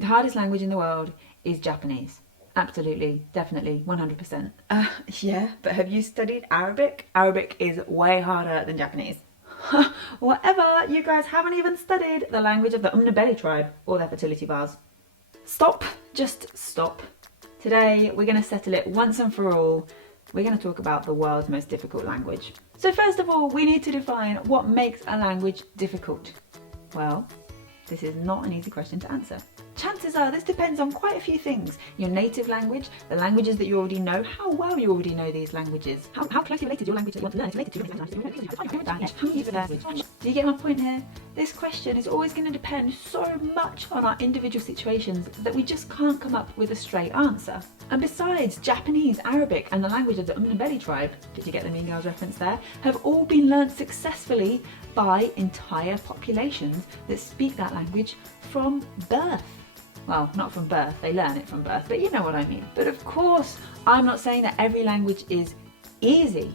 The hardest language in the world is Japanese. Absolutely, definitely, 100%. Yeah, but have you studied Arabic? Arabic is way harder than Japanese. Whatever, you guys haven't even studied the language of the Umnabeli tribe or their fertility bars. Stop, just stop. Today, we're going to settle it once and for all. We're going to talk about the world's most difficult language. So first of all, we need to define what makes a language difficult. Well, this is not an easy question to answer. Chances are this depends on quite a few things. Your native language, the languages that you already know, how well you already know these languages, how closely related your language that you want to learn is related to your language. Do you get my point here? This question is always going to depend so much on our individual situations that we just can't come up with a straight answer. And besides, Japanese, Arabic and the language of the Umnabeli tribe, did you get the Mean Girls reference there, have all been learnt successfully by entire populations that speak that language from birth. Well, not from birth, they learn it from birth, but you know what I mean. But of course, I'm not saying that every language is easy.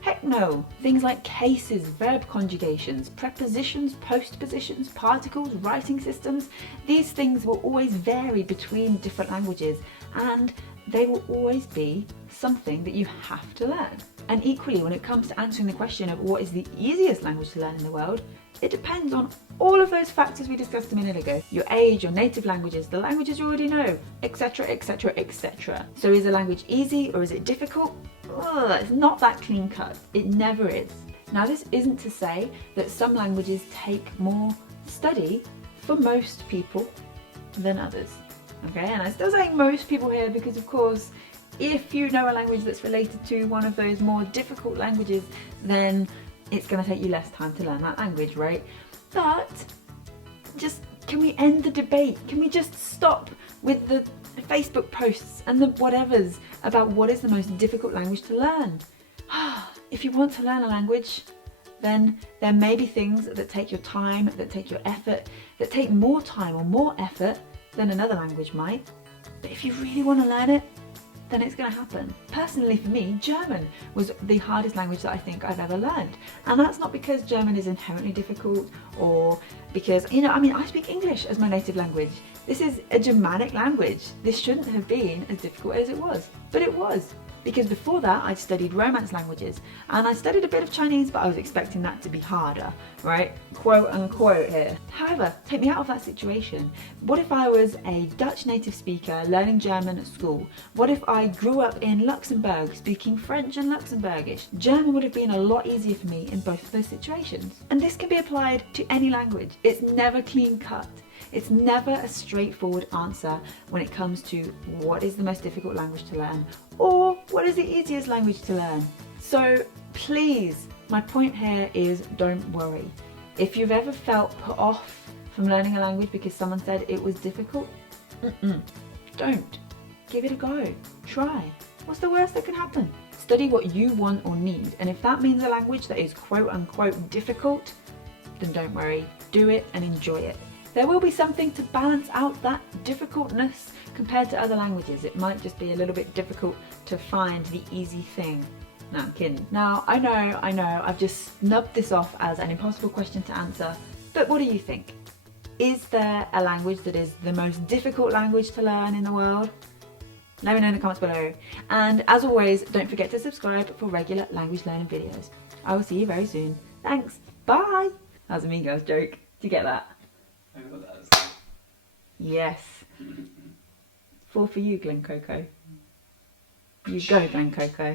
Heck no. Things like cases, verb conjugations, prepositions, postpositions, particles, writing systems, these things will always vary between different languages and they will always be something that you have to learn. And equally, when it comes to answering the question of what is the easiest language to learn in the world, it depends on all of those factors we discussed a minute ago. Your age, your native languages, the languages you already know, etc, etc, etc. So is a language easy or is it difficult? Ugh, it's not that clean cut. It never is. Now this isn't to say that some languages take more study for most people than others. Okay, and I'm still saying most people here because of course if you know a language that's related to one of those more difficult languages, then it's going to take you less time to learn that language, right? But just, can we end the debate? Can we just stop with the Facebook posts and the whatevers about what is the most difficult language to learn? If you want to learn a language, then there may be things that take your time, that take your effort, that take more time or more effort than another language might. But if you really want to learn it, then it's going to happen. Personally for me, German was the hardest language that I think I've ever learned. And that's not because German is inherently difficult or because, you know, I mean, I speak English as my native language. This is a Germanic language. This shouldn't have been as difficult as it was, but it was. Because before that, I'd studied Romance languages and I studied a bit of Chinese, but I was expecting that to be harder, right? Quote unquote here. However, take me out of that situation. What if I was a Dutch native speaker learning German at school? What if I grew up in Luxembourg speaking French and Luxembourgish? German would have been a lot easier for me in both of those situations. And this can be applied to any language. It's never clean cut. It's never a straightforward answer when it comes to what is the most difficult language to learn or what is the easiest language to learn. So please, my point here is don't worry. If you've ever felt put off from learning a language because someone said it was difficult, don't. Give it a go. Try. What's the worst that can happen? Study what you want or need, and if that means a language that is quote unquote difficult, then don't worry. Do it and enjoy it. There will be something to balance out that difficultness compared to other languages. It might just be a little bit difficult to find the easy thing. No, I'm kidding. Now, I know, I've just snubbed this off as an impossible question to answer, but what do you think? Is there a language that is the most difficult language to learn in the world? Let me know in the comments below. And as always, don't forget to subscribe for regular language learning videos. I will see you very soon. Thanks. Bye. That was a Mean Girls joke. Did you get that? Yes. 4 for you, Glen Coco. You go, Glen Coco.